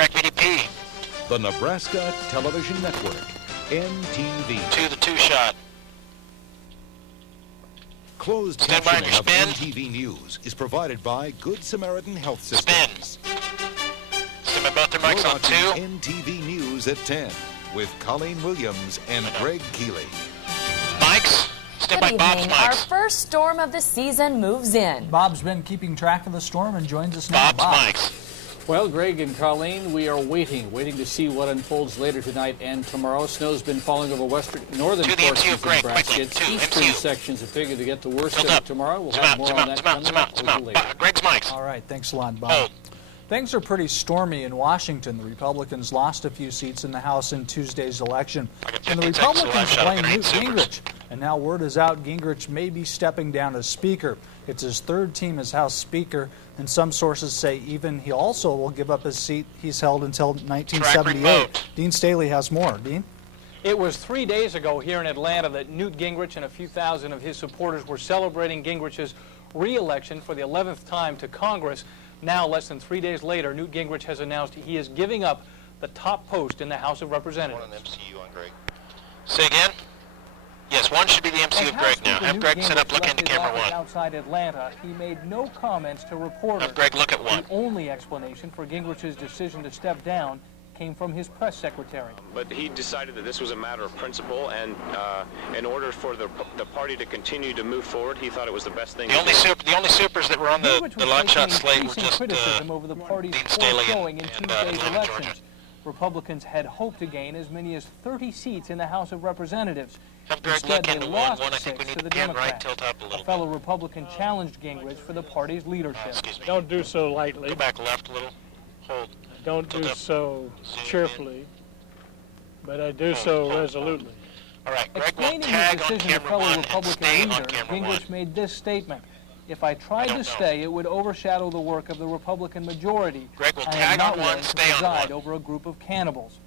track BDP. The Nebraska Television Network, NTV. To the 2-shot. Closed Stand by captioning for of spin. NTV News is provided by Good Samaritan Health Systems. Stand by both their mics We're on 2. watching NTV News at 10 with Colleen Williams and Greg Keeley. Mics. Stand by Good Bob's evening. Our mics. first storm of the season moves in. Bob's been keeping track of the storm and joins us now. Bob's Bob. mics. Well, Greg and Colleen, we are waiting to see what unfolds later tonight and tomorrow. Snow's been falling over northern To the portions MCU, of Greg, Nebraska. quickly. It's To eastern MCU. sections are figured to get the worst Tilt of it up. tomorrow. We'll Zoom have out, more zoom on out, that zoom out, coming zoom up out, zoom a out. little later. Greg's mics. All right, thanks a lot, Bob. Hold. Things are pretty stormy in Washington. The Republicans lost a few seats in the House in Tuesday's election. I got And the 15 seconds to Republicans live shot. blame I'm gonna Newt hit supers. Gingrich. And now word is out Gingrich may be stepping down as Speaker. It's his third team as House Speaker, and some sources say even he also will give up his seat he's held until 1978. remote. Dean Staley has more. Dean? It was 3 days ago here in Atlanta that Newt Gingrich and a few thousand of his supporters were celebrating Gingrich's re-election for the 11th time to Congress. Now, less than 3 days later, Newt Gingrich has announced he is giving up the top post in the House of Representatives. One on MCU on Greg. Say again? Yes, one should be the MCU of Greg now. Have Greg sit up, look into camera 1. Outside Atlanta, he made no comments to reporters. Have Greg look at 1. The only explanation for Gingrich's decision to step down came from his press secretary. But he decided that this was a matter of principle, and in order for the party to continue to move forward, he thought it was the best thing. The only supers that were on the Gingrich was long shot facing slate were increasing just criticism over the party's Dean poor Staley showing in and Tuesday's Atlanta, elections. Georgia. Republicans had hoped to gain as many as 30 seats in the House of Representatives. Have Greg Instead, look they into lost 1. I think we 6 need to the to pan right, Democrats. tilt up a A little fellow bit. Republican challenged Gingrich for the party's leadership. Excuse me. Don't do so lightly. Go back left a little. Hold. Don't do Tilt up. so Zoom cheerfully, but I do so resolutely. All right, Greg will Explaining his tag on decision to camera fellow 1 and Republican stay on leader, camera 1. Gingrich made this statement: "If I tried don't to know. stay, it would overshadow the work of the Republican majority. Greg will I am tag not on 1, willing to stay on preside 1. over a group of cannibals."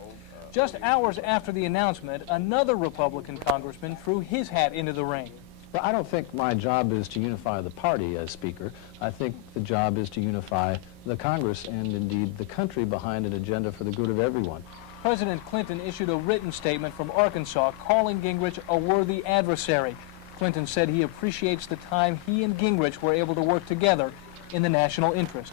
Just hours after the announcement, another Republican congressman threw his hat into the ring. Well, I don't think my job is to unify the party as Speaker. I think the job is to unify the Congress and indeed the country behind an agenda for the good of everyone. President Clinton issued a written statement from Arkansas calling Gingrich a worthy adversary. Clinton said he appreciates the time he and Gingrich were able to work together in the national interest.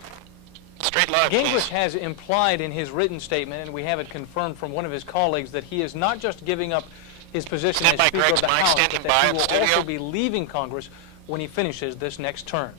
Straight line, Gingrich please. has implied in his written statement, and we have it confirmed from one of his colleagues, that he is not just giving up his position Stand as by Speaker Greg's of the mic, House, standing but by that he in will studio. also be leaving Congress when he finishes this next term.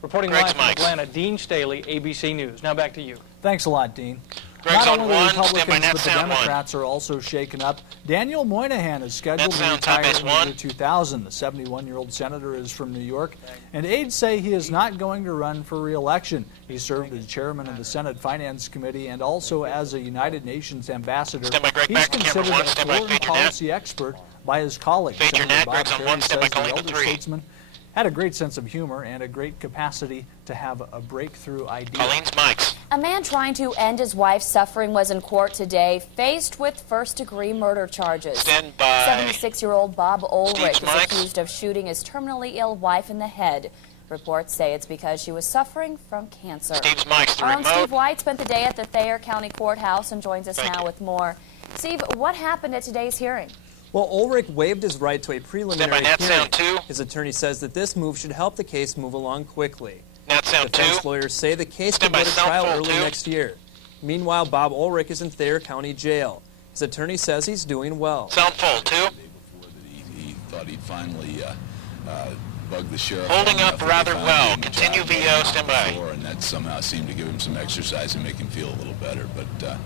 Reporting Greg's live from mics. Atlanta, Dean Staley, ABC News. Now back to you. Thanks a lot, Dean. Greg's Not on only 1, the stand by Republicans, net but the sound 1. Democrats are also shaken up. Daniel Moynihan is scheduled Net to sound, retire top base in the 1. year 2000. The 71-year-old senator is from New York, and aides say he is not going to run for re-election. He served as chairman of the Senate Finance Committee and also as a United Nations ambassador. Stand by Greg, He's back to camera considered 1. a Stand by foreign Fade your net. policy expert by his colleagues. Fade your Senator net. Bob Greg's on Kerrey 1. Stand by says the calling to elder 3. statesman had a great sense of humor and a great capacity to have a breakthrough idea. Colleen's mics. A man trying to end his wife's suffering was in court today, faced with first-degree murder charges. Stand by. 76-year-old Bob Ulrich Steve's is mics. accused of shooting his terminally ill wife in the head. Reports say it's because she was suffering from cancer. Steve's mics. The Our own remote. Steve White spent the day at the Thayer County Courthouse and joins us Thank now you. with more. Steve, what happened at today's hearing? Well, Ulrich waived his right to a preliminary net hearing. sound 2. His attorney says that this move should help the case move along quickly. Net sound 2. Defense lawyers say the case Stand could by go to sound trial full, early 2. next year. Meanwhile, Bob Ulrich is in Thayer County Jail. His attorney says he's doing well. Sound full 2. He thought he'd finally bug the sheriff. Holding up rather well. Continue VO. Stand by. And that somehow seemed to give him some exercise and make him feel a little better. But,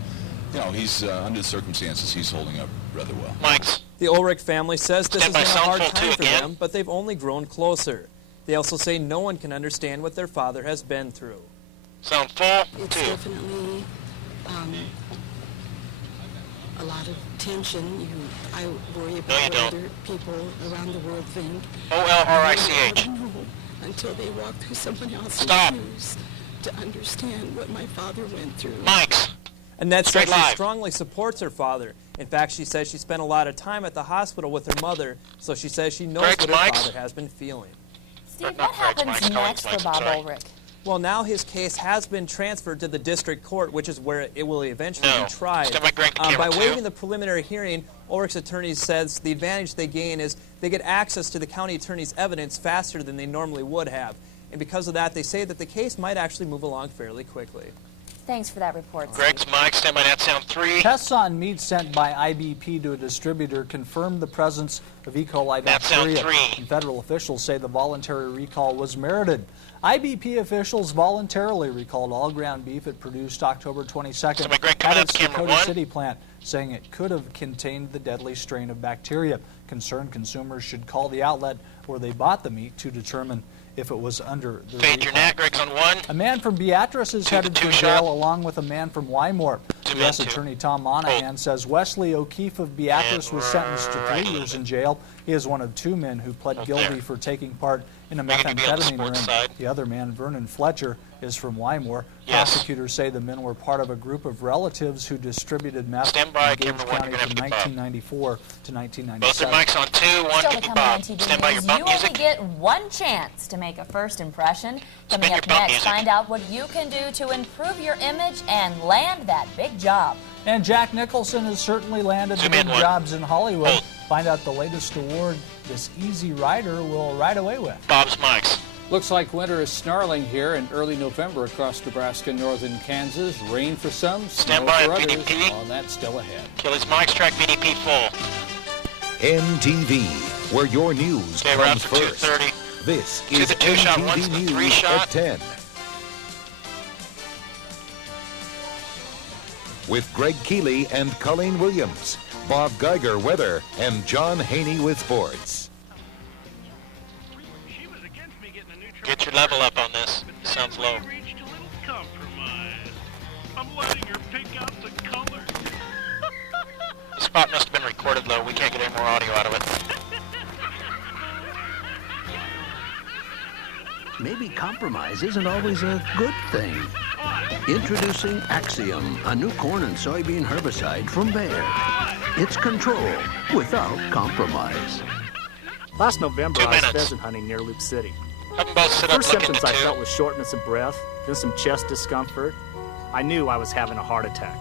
you know, he's under the circumstances, he's holding up rather well. Mics. The Ulrich family says this has Stand by been a sound hard full, time 2 for again. them, but they've only grown closer. They also say no one can understand what their father has been through. Sound full 2. It's definitely a lot of tension. I worry about what don't. other people around the world think. O-L-R-I-C-H. I don't know until they walk through someone else's Stop. shoes to understand what my father went through. Mics. Annette says Straight she live. strongly supports her father. In fact, she says she spent a lot of time at the hospital with her mother, so she says she knows Greg's what her mics. father has been feeling. Steve, Not what Greg's happens mics, Colleen's next for mics, Bob sorry. Ulrich? Well, now his case has been transferred to the district court, which is where it will eventually be tried. Stand by, Greg, camera By 2. waiving the preliminary hearing, Ulrich's attorney says the advantage they gain is they get access to the county attorney's evidence faster than they normally would have. And because of that, they say that the case might actually move along fairly quickly. Thanks for that report, Greg's mic, stand by, that sound 3. Tests on meat sent by IBP to a distributor confirmed the presence of E. coli bacteria. And federal officials say the voluntary recall was merited. IBP officials voluntarily recalled all ground beef it produced October 22nd at its Dakota City plant, saying it could have contained the deadly strain of bacteria. Concerned consumers should call the outlet where they bought the meat to determine if it was under the Fade your net, Greg's on 1. A man from Beatrice is headed to jail along with a man from Wymore. U.S. Attorney Tom Monahan says Wesley O'Keefe of Beatrice was sentenced to 3 years in jail. He is one of 2 men who pled guilty for taking part in a methamphetamine ring. The other man, Vernon Fletcher, is from Wymore. Prosecutors say the men were part of a group of relatives who distributed meth in Gage County from 1994 to 1997. Both their mics on 2, 1 Still to to come Bob. on NTV Stand by your News, bump you music. only get one chance to make a first impression. Coming up next, find out what you can do to improve your image and land that big job. And Jack Nicholson has certainly landed the big jobs in Hollywood. Find out the latest award this Easy Rider will ride away with. Bob's mics. Looks like winter is snarling here in early November across Nebraska and northern Kansas. Rain for some, Stand snow by for at others. BDP. All that still ahead. Kelly's mics, track BDP full. NTV, where your news Okay, we're out comes for first. 2:30. This To is the 2 shot, 1 NTV to the News 3 shot. at 10. With Greg Keeley and Colleen Williams, Bob Geiger weather, and John Haney with sports. Get your level up on this. Sounds low. I'm letting her pick out the color. The spot must have been recorded low. We can't get any more audio out of it. Maybe compromise isn't always a good thing. Introducing AXIOM, a new corn and soybean herbicide from Bayer. It's control without compromise. Last November, 2 I was minutes. pheasant hunting near Loop City. Have them both sit up, First look symptoms into I 2. felt was shortness of breath, then some chest discomfort. I knew I was having a heart attack.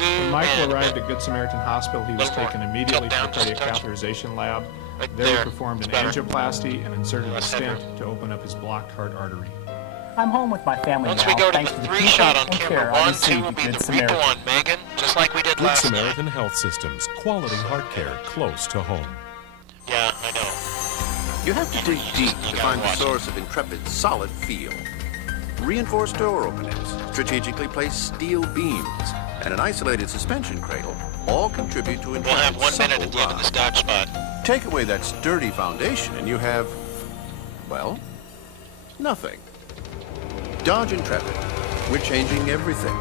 When Michael arrived at Good Samaritan Hospital, he was taken immediately to the cardiac catheterization lab. There he performed an angioplasty and inserted a stent to open up his blocked heart artery. I'm home with my family Once now, we go to thanks the to the 3 people shot on and camera care I 1, received 2 will at be Good the Samaritan. repo on Megan, just like we did Good last night. Samaritan Health Systems, quality heart care close to home. Yeah, I know. You have to dig deep to find the source of Intrepid's solid feel. Reinforced door openings, strategically placed steel beams, and an isolated suspension cradle all contribute to We'll have 1 minute at the end of this Dodge spot. Take away that sturdy foundation and you have, well, nothing. Dodge Intrepid. We're changing everything.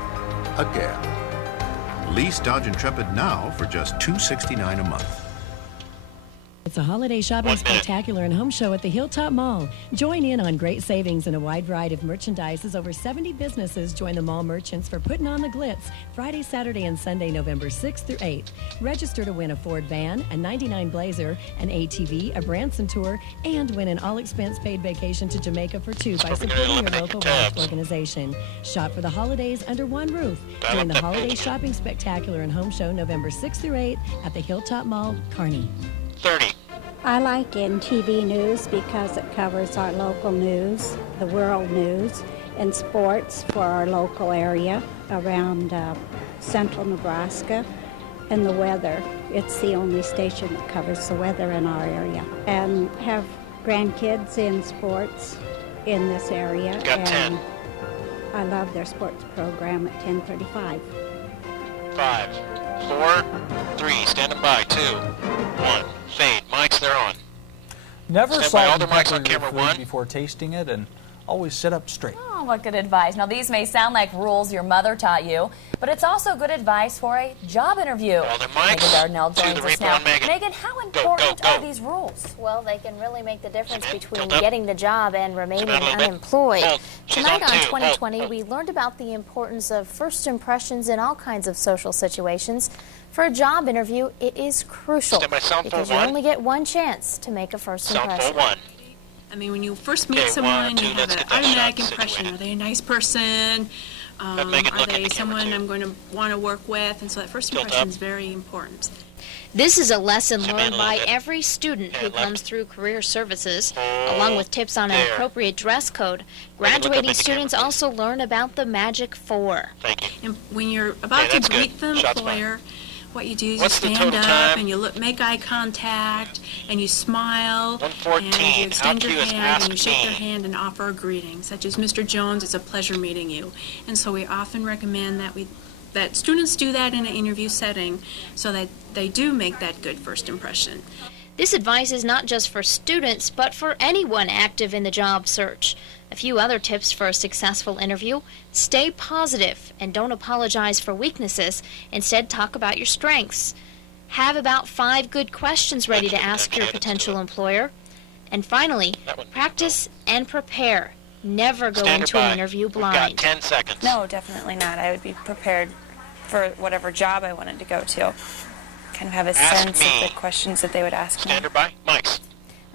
Again. Lease Dodge Intrepid now for just $269 a month. It's a holiday shopping spectacular and home show at the Hilltop Mall. Join in on great savings and a wide variety of merchandise as over 70 businesses join the mall merchants for Putting on the Glitz Friday, Saturday, and Sunday, November 6th through 8th. Register to win a Ford van, a 99 Blazer, an ATV, a Branson tour, and win an all-expense paid vacation to Jamaica for 2 by supporting your local wealth organization. Shop for the holidays under one roof. Join the holiday shopping spectacular and home show November 6th through 8th at the Hilltop Mall, Kearney. 30. I like NTV News because it covers our local news, the world news, and sports for our local area around central Nebraska, and the weather. It's the only station that covers the weather in our area. And have grandkids in sports in this area. Got 10. I love their sports program at 10:35. 5, 4, 3, standing by, 2, 1, fade, mics, they're on. Never Stand by, salt all and the mics on pepper your camera food 1. before tasting it, and always sit up straight. Oh, what good advice. Now, these may sound like rules your mother taught you, but it's also good advice for a job interview. Megan Darnell joins us now. Megan, how important are these rules? Well, they can really make the difference between getting the job and remaining unemployed. Tonight on 2020, we learned about the importance of first impressions in all kinds of social situations. For a job interview, it is crucial because you only get one chance to make a first impression. Sound 1. I mean, when you first meet someone, you have an automatic impression. Are they a nice person? Are they someone I'm going to want to work with? And so that first impression is very important. This is a lesson learned by every student who comes through Career Services, along with tips on an appropriate dress code. Graduating students also learn about the Magic 4. And when you're about to greet the employer, what you do is you stand up and you make eye contact and you smile and you extend your hand and you shake their hand and offer a greeting, such as, Mr. Jones, it's a pleasure meeting you. And so we often recommend that students do that in an interview setting so that they do make that good first impression. This advice is not just for students, but for anyone active in the job search. A few other tips for a successful interview: stay positive and don't apologize for weaknesses. Instead, talk about your strengths. Have about 5 good questions ready to ask your potential employer. And finally, practice and prepare. Never go into an interview blind. We've got 10 seconds. No, definitely not. I would be prepared for whatever job I wanted to go to. Kind of have a sense of the questions that they would ask me. Stand by. Mics.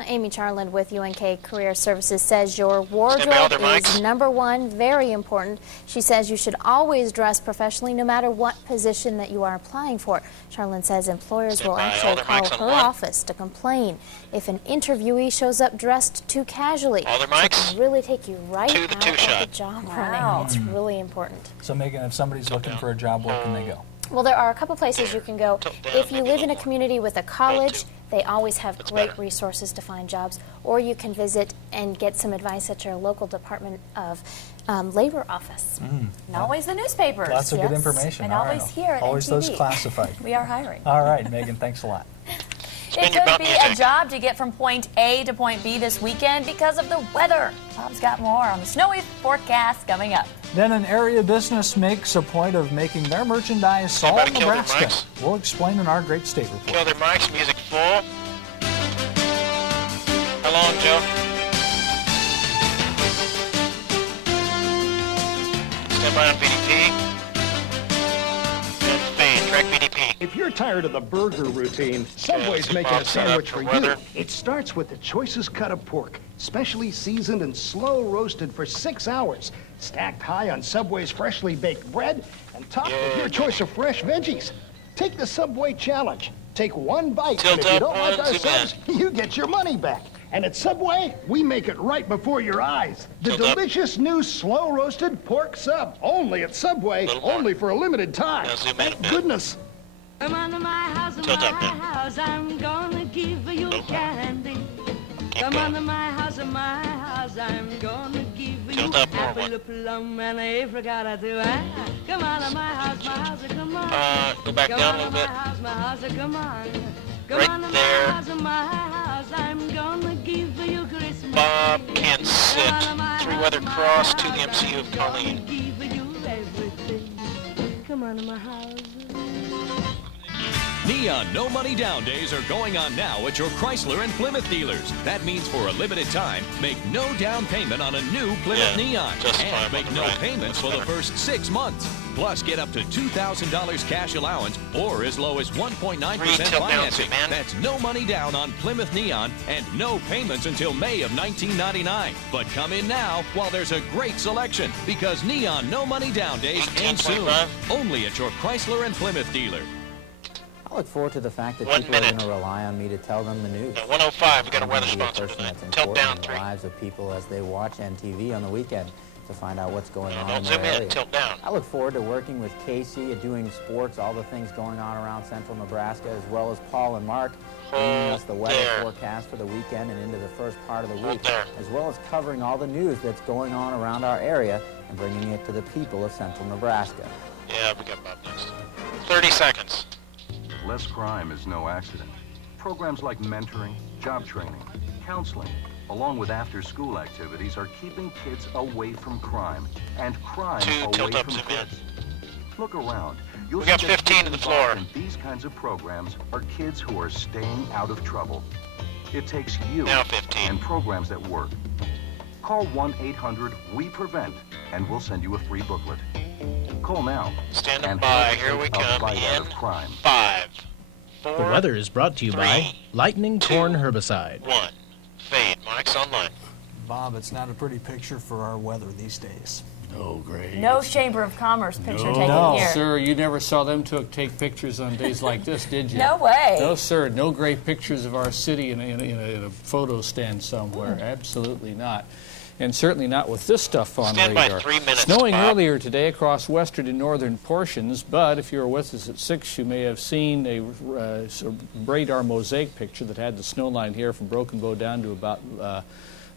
Amy Charland with UNK Career Services says your wardrobe is #1, very important. She says you should always dress professionally no matter what position that you are applying for. Charland says employers will actually call her office to complain if an interviewee shows up dressed too casually. So it can really take you right out of the job running. It's really important. So Megan, if somebody's looking for a job, where can they go? Well, there are a couple places you can go. If you live in a community with a college, they always have great resources to find jobs. Or you can visit and get some advice at your local Department of Labor office. And always the newspapers. Lots of good information. And always here at Always NTV. those classified. We are hiring. All right, Megan, thanks a lot. It could be a job to get from point A to point B this weekend because of the weather. Bob's got more on the snowy forecast coming up. Then an area business makes a point of making their merchandise all Nebraska. We'll explain in our Great State Report. Kill their mics, music full. How long, Joe? Stand by on BDP. And fade, track BDP. If you're tired of the burger routine, Subway's making a sandwich for you. It starts with the choicest cut of pork, specially seasoned and slow roasted for 6 hours, stacked high on Subway's freshly baked bread, and topped with your choice of fresh veggies. Take the Subway challenge. Take one bite, and if you don't like our subs, you get your money back. And at Subway, we make it right before your eyes. The delicious new slow-roasted pork sub. Only at Subway, only for a limited time. Thank goodness. Come on to my house, I'm gonna give you candy. Come on to my house, I'm gonna give you apple, plum, and apricot too. Come on to my house, come on. Go back down a little bit. My house, come on. Right there. I'm gonna give you Christmas. Bob can sit. 3-weather cross to the MCU of Colleen. Give you everything. Come on to my house. Neon No Money Down days are going on now at your Chrysler and Plymouth dealers. That means for a limited time, make no down payment on a new Plymouth Neon. And make no payments for the first 6 months. Plus, get up to $2,000 cash allowance or as low as 1.9% financing. That's no money down on Plymouth Neon and no payments until May of 1999. But come in now while there's a great selection because Neon No Money Down days end soon. Only at your Chrysler and Plymouth dealer. I look forward to the fact that people are going to rely on me to tell them the news. 105, we got a weather sponsor tonight. Tilt down 3. The lives of people as they watch NTV on the weekend to find out what's going on in Don't zoom their area. in, tilt down. I look forward to working with Casey at doing sports, all the things going on around central Nebraska, as well as Paul and Mark bringing us the weather forecast for the weekend and into the first part of the week, as well as covering all the news that's going on around our area and bringing it to the people of central Nebraska. Yeah, we got Bob next. 30 seconds. Less crime is no accident. Programs like mentoring, job training, counseling, along with after-school activities are keeping kids away from crime and crime away from kids. Look around. We got 15 to the floor. These kinds of programs are kids who are staying out of trouble. It takes you and programs that work. Call 1-800-WE-PREVENT and we'll send you a free booklet. Call now. Standing by. Here we come. In 5, 4. The weather is brought to you by Lightning Corn Herbicide. 1. Fade. Mike's online. Bob, it's not a pretty picture for our weather these days. Oh, great. No Chamber of Commerce picture taken No, here. sir, you never saw them take pictures on days like this, did you? No way. No, sir, no great pictures of our city in a photo stand somewhere. Absolutely not. And certainly not with this stuff on Stand by radar. 3 minutes, Snowing Bob. earlier today across western and northern portions, but if you were with us at 6, you may have seen a radar mosaic picture that had the snow line here from Broken Bow down to about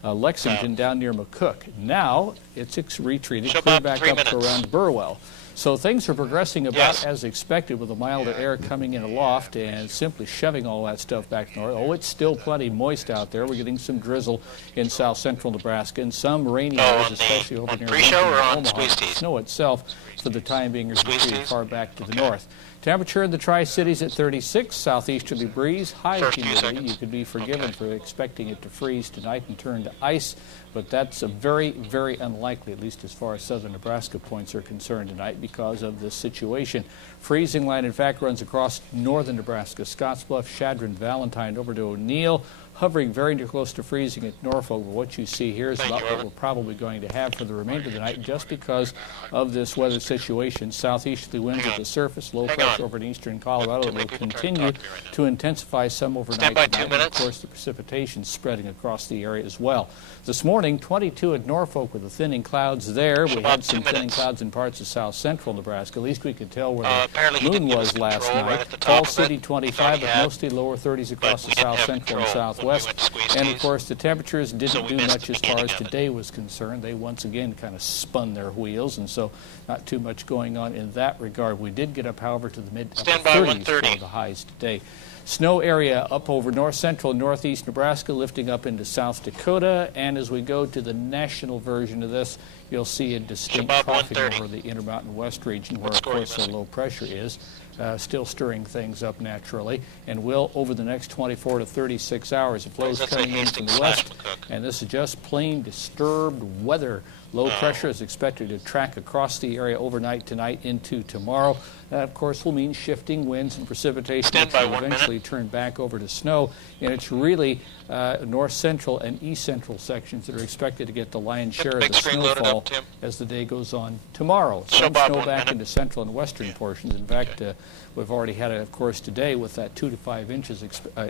Lexington down near McCook. Now it's retreated clear back up to around Burwell. So things are progressing about as expected, with the milder air coming in aloft and simply shoving all that stuff back north. Oh, it's still plenty moist out there. We're getting some drizzle in south central Nebraska and some rainy areas, especially over near Minden and Omaha. Snow itself, for the time being, is retreated far back to the north. Temperature in the Tri-Cities at 36, southeasterly breeze, high humidity. You could be forgiven for expecting it to freeze tonight and turn to ice, but that's a very, very unlikely, at least as far as southern Nebraska points are concerned tonight, because of this situation. Freezing line, in fact, runs across northern Nebraska, Scottsbluff, Chadron, Valentine, over to O'Neill, hovering very near close to freezing at Norfolk. What you see here is about what we're probably going to have for the remainder of the night, just because of this weather situation. Southeasterly winds at the surface, low pressure over in eastern Colorado will continue to intensify some overnight tonight, and of course the precipitation spreading across the area as well. This morning, 22 at Norfolk with the thinning clouds there. We had some thinning clouds in parts of south central Nebraska. At least we could tell where the moon was last night. Falls City 25, but mostly lower 30s across the south central and southwest. And of course the temperatures didn't do much as far as today was concerned. They once again kind of spun their wheels, and so not too much going on in that regard. We did get up, however, to the mid-30s for the highs today. Snow area up over north central and northeast Nebraska, lifting up into South Dakota, and as we go to the national version of this, you'll see a distinct troughing over the Intermountain West region, where of course the low pressure is. Still stirring things up naturally, and will over the next 24 to 36 hours. It flows coming in from the west, and this is just plain disturbed weather. Low pressure is expected to track across the area overnight tonight into tomorrow. That, of course, will mean shifting winds and precipitation, which will eventually turn back over to snow. And it's really north central and east central sections that are expected to get the lion's share of the snowfall as the day goes on tomorrow. Some snow back into central and western portions. In fact, we've already had it, of course, today with that 2 to 5 inches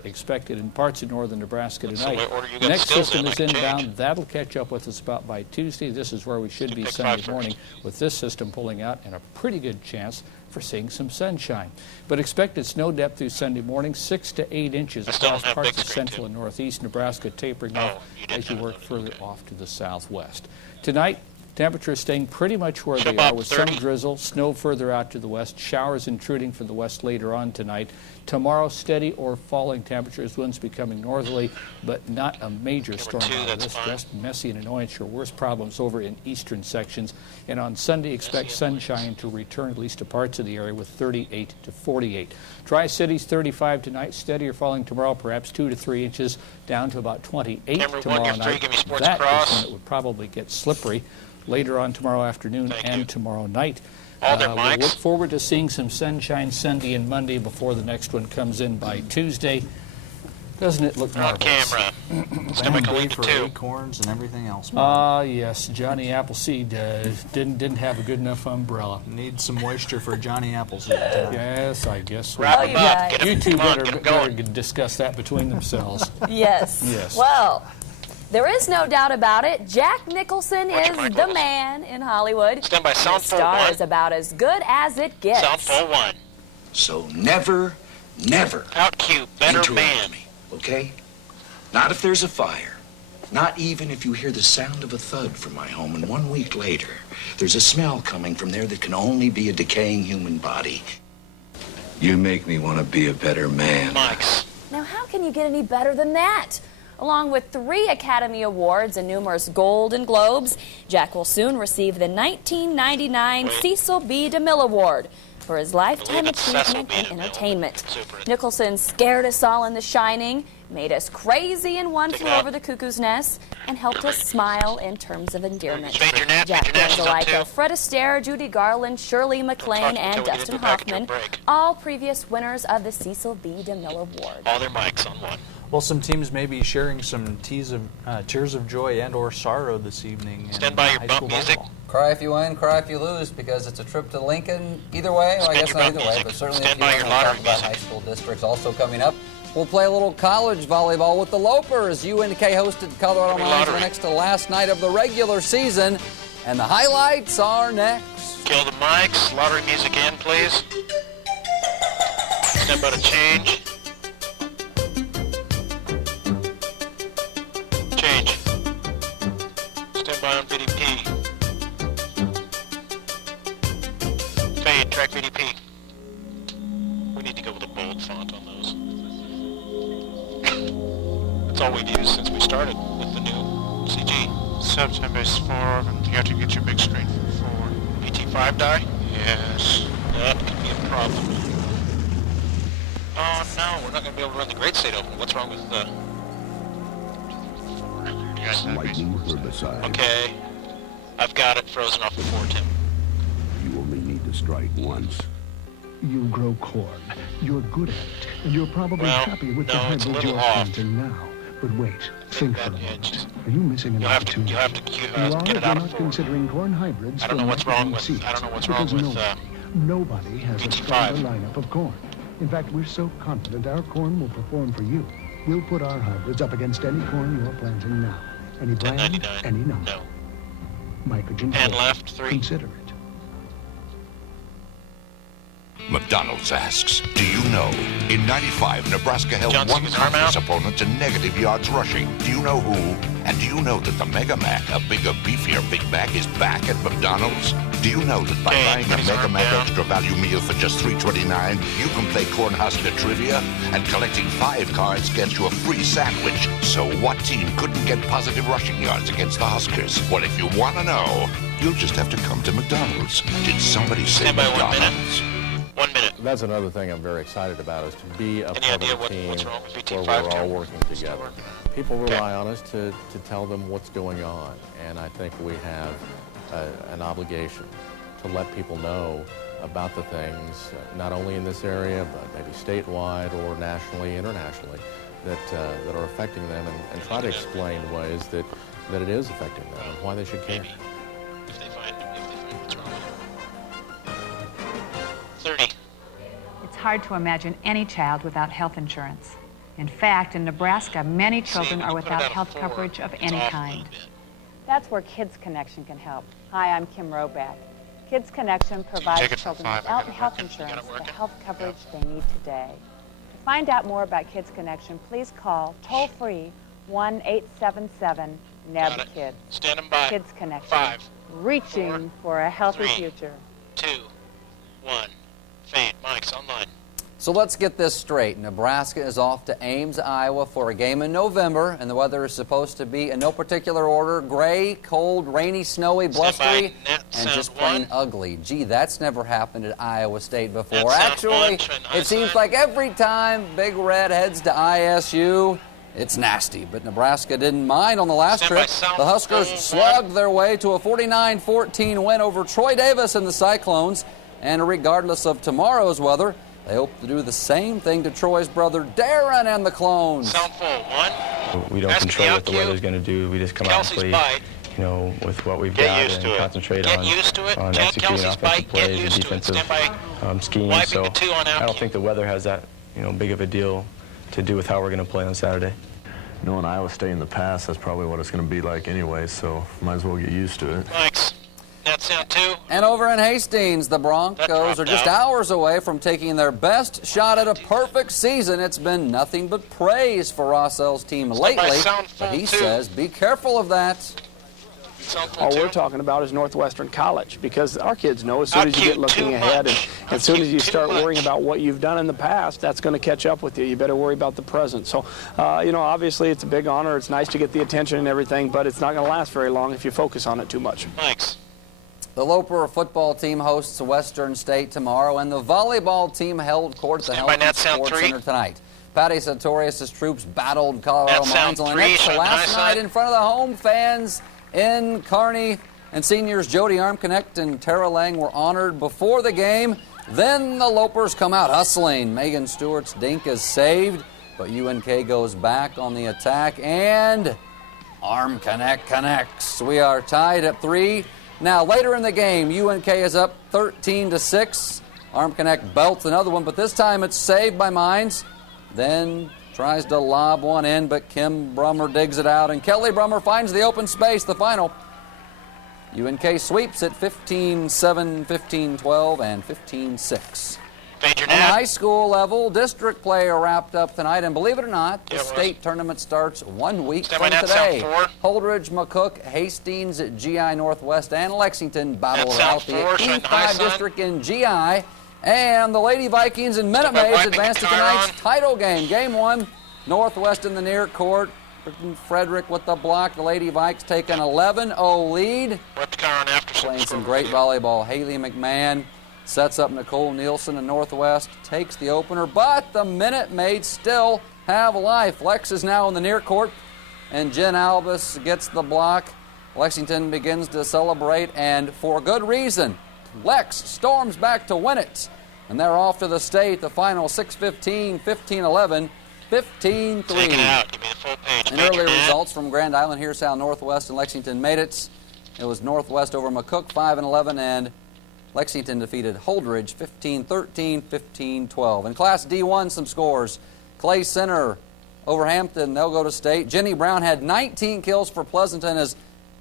expected in parts of northern Nebraska tonight. The next system is inbound. That'll catch up with us about by Tuesday. This is where we should be Sunday morning, with this system pulling out, and a pretty good chance for seeing some sunshine. But expected snow depth through Sunday morning, 6 to 8 inches across parts of central and northeast Nebraska, tapering off as you work further off to the southwest. Tonight, temperatures staying pretty much where they are, with some drizzle, snow further out to the west, showers intruding from the west later on tonight. Tomorrow, steady or falling temperatures, winds becoming northerly, but not a major storm out of this, just messy and annoyance. Your worst problems over in eastern sections. And on Sunday, expect sunshine to return at least to parts of the area, with 38 to 48. Tri-Cities 35 tonight, steady or falling tomorrow, perhaps 2 to 3 inches, down to about 28 tomorrow night. That is when it would probably get slippery later on tomorrow afternoon and tomorrow night. We'll look forward to seeing some sunshine Sunday and Monday before the next one comes in by Tuesday. Doesn't it look marvelous? Band Day for acorns and everything else. Yes, Johnny Appleseed didn't have a good enough umbrella. Need some moisture for Johnny Appleseed tonight. Yes, I guess we do. You two better discuss that between themselves. Yes. Yes. Well, there is no doubt about it. Jack Nicholson is the man in Hollywood. Stand by, sound the star is about as good as it gets. Sound full one. So never out cue, better interrupt man. me, okay? Not if there's a fire. Not even if you hear the sound of a thud from my home, and 1 week later, there's a smell coming from there that can only be a decaying human body. You make me want to be a better man. Now, how can you get any better than that? Along with 3 Academy Awards and numerous Golden Globes, Jack will soon receive the 1999 Cecil B. DeMille Award for his lifetime achievement in entertainment. Nicholson scared us all in The Shining, made us crazy in One Flew Over the Cuckoo's Nest, and helped us smile in terms of endearment. Jack plays alike of Fred Astaire, Judy Garland, Shirley MacLaine, and Dustin Hoffman, all previous winners of the Cecil B. DeMille Award. All their mics on one. Well, some teams may be sharing some tears of joy and or sorrow this evening. Stand by your bump music. Cry if you win, cry if you lose, because it's a trip to Lincoln. Either way, well, I guess not either way, but certainly if you want to talk about high school districts. Also coming up, we'll play a little college volleyball with the Lopers. UNK hosted Colorado Mines for next to last night of the regular season, and the highlights are next. Kill the mics. Lottery music in, please. Stand by to change. Change. Stand by on VDP. Fade, track VDP. We need to go with a bold font on those. That's all we've used since we started with the new CG. September is 4, and you have to get your big screen for 4. PT5 die? Yes. That could be a problem. Oh no, we're not going to be able to run the Great State Open. What's wrong with the... Lightning herbicide. Okay. I've got it frozen off before, Tim. You only need to strike once. You grow corn. You're good at it, and you're probably happy with the hybrid you're planting now. But wait, think for a moment. Are you missing an opportunity? You'll have to get it out of not considering corn hybrids. I don't know what's wrong with nobody has a stronger lineup of corn. In fact, we're so confident our corn will perform for you. We'll put our hybrids up against any corn you're planting now. Any brand, any number. No. Nitrogen. And left, 3. Consider it. McDonald's asks, do you know? In 95, Nebraska held one conference opponent to negative yards rushing. Do you know who? And do you know that the Mega Mac, a bigger, beefier Big Mac, is back at McDonald's? Do you know that by buying a Mega Mac extra value meal for just $3.29, you can play Cornhusker Trivia? And collecting 5 cards gets you a free sandwich. So what team couldn't get positive rushing yards against the Huskers? Well, if you want to know, you'll just have to come to McDonald's. Did somebody say McDonald's? 1 minute. That's another thing I'm very excited about, is to be a part of a team where we're all working together. People rely on us to tell them what's going on, and I think we have an obligation to let people know about the things, not only in this area, but maybe statewide or nationally, internationally, that are affecting them, and try to explain ways that it is affecting them and why they should care. If they find what's wrong with it. 30. It's hard to imagine any child without health insurance. In fact, in Nebraska, many children are without health coverage of any kind. That's where Kids Connection can help. Hi, I'm Kim Roback. Kids Connection provides children without health insurance the health coverage they need today. To find out more about Kids Connection, please call toll-free 1-877-NEB-KIDS. Standing by. Kids Connection. 5. Reaching for a healthy 3, future. 2, 1. Fade. Mike's online. So let's get this straight. Nebraska is off to Ames, Iowa for a game in November, and the weather is supposed to be in no particular order: gray, cold, rainy, snowy, blustery, and just plain ugly. Gee, that's never happened at Iowa State before. Actually, it seems like every time Big Red heads to ISU, it's nasty. But Nebraska didn't mind on the last trip. The Huskers slugged their way to a 49-14 win over Troy Davis and the Cyclones, and regardless of tomorrow's weather, they hope to do the same thing to Troy's brother Darren and the Clones. Sound full. 1. We don't control what the weather's going to do. We just come out and play, with what we've got and concentrate on executing offensive plays and defensive schemes. So I don't think the weather has that, big of a deal to do with how we're going to play on Saturday. Knowing Iowa State in the past, that's probably what it's going to be like anyway, so might as well get used to it. Thanks. Net sound 2. And over in Hastings, the Broncos are just hours away from taking their best shot at a perfect season. It's been nothing but praise for Rossell's team lately, but he says be careful of that. All we're talking about is Northwestern College, because our kids know as soon as you get looking ahead and as soon as you start worrying about what you've done in the past, that's going to catch up with you. You better worry about the present. So, obviously it's a big honor. It's nice to get the attention and everything, but it's not going to last very long if you focus on it too much. Thanks. The Loper football team hosts Western State tomorrow, and the volleyball team held court at the Helton Sports Center tonight. Patty Sartorius' troops battled Colorado Mines on the next to last night in front of the home fans in Kearney, and seniors Jody Armconnect and Tara Lang were honored before the game. Then the Lopers come out hustling. Megan Stewart's dink is saved, but UNK goes back on the attack, and arm connect connects. We are tied at 3. Now, later in the game, UNK is up 13-6. Arm connect belts another one, but this time it's saved by Mines. Then tries to lob one in, but Kim Brummer digs it out, and Kelly Brummer finds the open space. The final. UNK sweeps at 15-7, 15-12, and 15-6. On the high school level, district play are wrapped up tonight, and believe it or not, the state tournament starts 1 week from today. Holdridge, McCook, Hastings, GI Northwest, and Lexington battle out the E5 district in GI, and the Lady Vikings and Minute Maids advance to tonight's title game. Game 1, Northwest in the near court. Frederick with the block. The Lady Vikes take an 11-0 lead. Playing some great volleyball. Haley McMahon sets up Nicole Nielsen in Northwest, takes the opener, but the Minute Maids still have life. Lex is now in the near court, and Jen Albus gets the block. Lexington begins to celebrate, and for good reason. Lex storms back to win it, and they're off to the state. The final 6-15, 15-11, 15-3. Take it out. Give me the full page. And earlier results from Grand Island, here's how Northwest and Lexington made it. It was Northwest over McCook 5-11, and Lexington defeated Holdridge 15-13, 15-12. In Class D1, some scores. Clay Center over Hampton, they'll go to state. Jenny Brown had 19 kills for Pleasanton as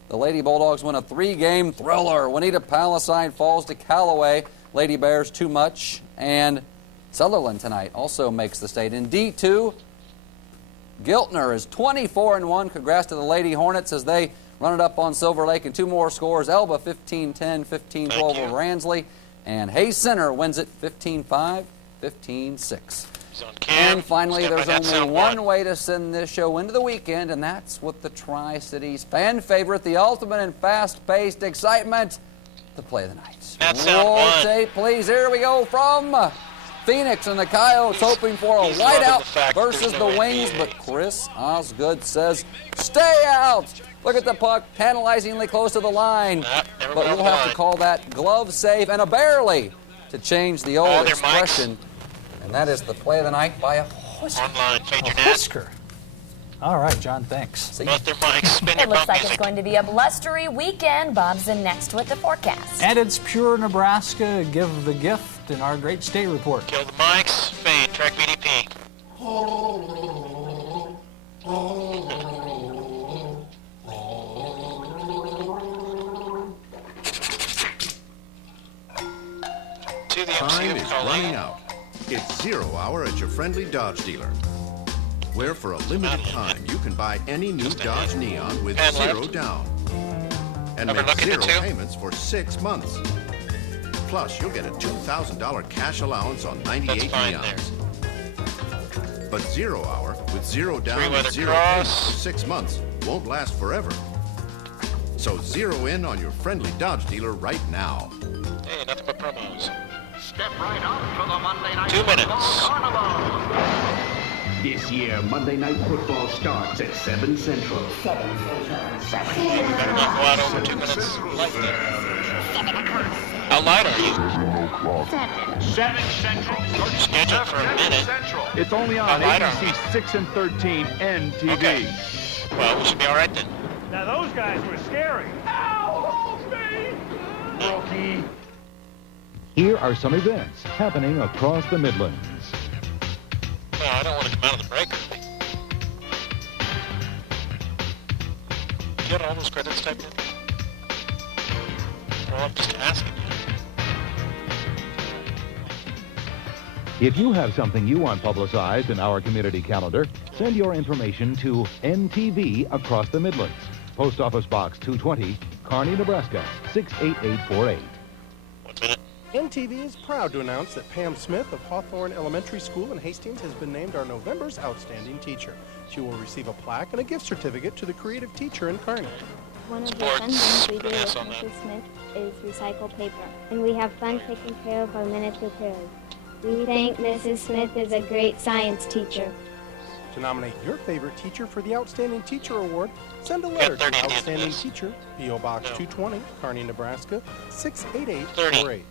the Lady Bulldogs win a 3-game thriller. Juanita Palisade falls to Callaway. Lady Bears too much. And Sutherland tonight also makes the state. In D2, Giltner is 24-1. Congrats to the Lady Hornets as they run it up on Silver Lake. And 2 more scores. Elba 15-10, 15-12 over Ransley. And Hayes Center wins it 15-5, 15-6. And finally, there's only one way to send this show into the weekend, and that's with the Tri-Cities fan favorite, the ultimate in fast-paced excitement, the play of the night. Roll tape, please. Here we go from Phoenix, and the Coyotes hoping for a whiteout versus the Wings, but Chris Osgood says, stay out. Look at the puck, tantalizingly close to the line, but we'll have to call that glove save and a barely to change the old expression. And that is the play of the night by a whisker. Online, fade your whisker. All right, John, thanks. Both their mics, spin It looks like it's going to be a blustery weekend. Bob's in next with the forecast. And it's pure Nebraska. Give the gift in our great state report. Kill the mics, fade, track BDP. To the Time is running out. It's 0 hour at your friendly Dodge dealer, where for a limited time you can buy any new Dodge Neon with 0 down and make 0 payments for 6 months. Plus, you'll get a $2,000 cash allowance on 98 Neons. But 0 hour with 0 down and 0 payments for 6 months won't last forever. So zero in on your friendly Dodge dealer right now. Hey, nothing but promos. Step right up to the Monday Night 2 minutes. Football Carnival. This year, Monday Night Football starts at 7 Central. 7 Central. 7 You better not go out over 2 minutes. How light are you? 7 Central. Scheduled for a minute. It's only on ABC 6 and 13 NTV. Okay. Well, we should be all right then. Now those guys were scary. Ow, hold me! Rookie. Here are some events happening across the Midlands. No, I don't want to come out of the break early. You got all those credits typed in? Well, I'm just asking you. If you have something you want publicized in our community calendar, send your information to NTV Across the Midlands. Post Office Box 220, Kearney, Nebraska 68848. 1 minute. NTV is proud to announce that Pam Smith of Hawthorne Elementary School in Hastings has been named our November's Outstanding Teacher. She will receive a plaque and a gift certificate to the creative teacher in Kearney. One of the fun things we do with Mrs. Smith is recycle paper, and we have fun taking care of our miniature materials. We think Mrs. Smith is a great science teacher. To nominate your favorite teacher for the Outstanding Teacher Award, send a letter to Outstanding Teacher, P.O. Box 220, Kearney, Nebraska 68848.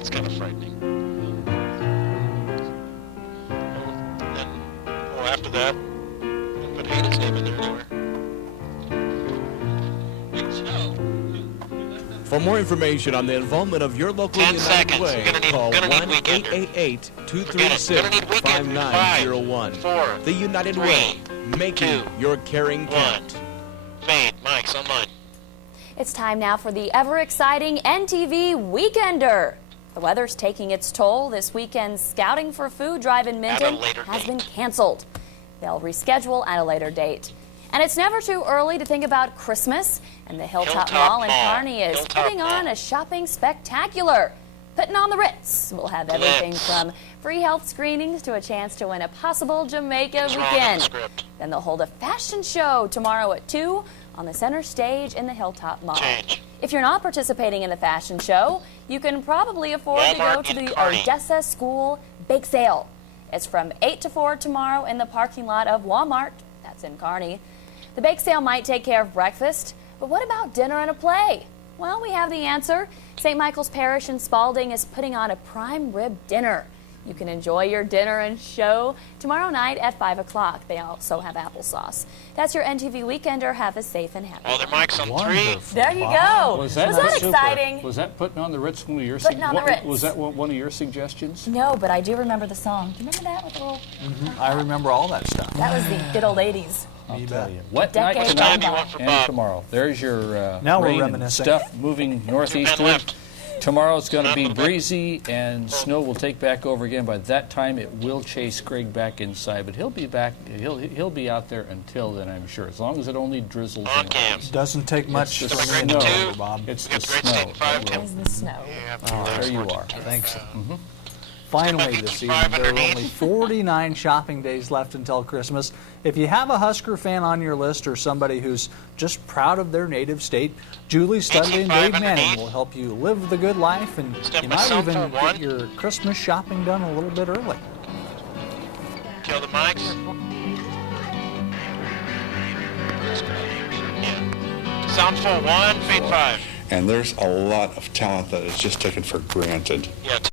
it's kind of frightening. And then, after that, I'll put Hayden's name in there anywhere. For more information on the involvement of your local United Way, call 1-888-236-5901. The United Way, making your caring count. Fade, Mike's online. It's time now for the ever-exciting NTV Weekender. The weather's taking its toll. This weekend's Scouting for Food drive in Minden has been canceled. They'll reschedule at a later date. And it's never too early to think about Christmas, and the Hilltop Mall in Kearney is putting on a shopping spectacular. Putting on the Ritz. We'll have everything from free health screenings to a chance to win a possible Jamaica weekend. Then they'll hold a fashion show tomorrow at 2 on the center stage in the Hilltop Mall. If you're not participating in the fashion show, you can probably afford to go to the Odessa School Bake Sale. It's from 8 to 4 tomorrow in the parking lot of Walmart. That's in Kearney. The bake sale might take care of breakfast, but what about dinner and a play? Well, we have the answer. St. Michael's Parish in Spalding is putting on a prime rib dinner. You can enjoy your dinner and show tomorrow night at 5 o'clock. They also have applesauce. That's your NTV Weekender. Have a safe and happy. Oh, their mic's on 3. There you go. Was that exciting? Was that putting on the Ritz one of your Was that one of your suggestions? No, but I do remember the song. Do you remember that with the little? I remember all that stuff. That was the good old 80s. I'll tell you. Wet night tonight and tomorrow. There's your now rain we're and stuff moving northeastward. Tomorrow's going to be breezy and snow will take back over again. By that time, it will chase Craig back inside, but he'll be back. He'll be out there until then, I'm sure. As long as it only drizzles. Doesn't take much to snow, Bob. It's the snow. It's the snow. There you are. Thanks. Finally this evening, there are only 49 shopping days left until Christmas. If you have a Husker fan on your list or somebody who's just proud of their native state, Julie Studley and Dave Manning will help you live the good life, and you might even get your Christmas shopping done a little bit early. Kill the mics. Sound full 1, fade 5. And there's a lot of talent that is just taken for granted. Yeah.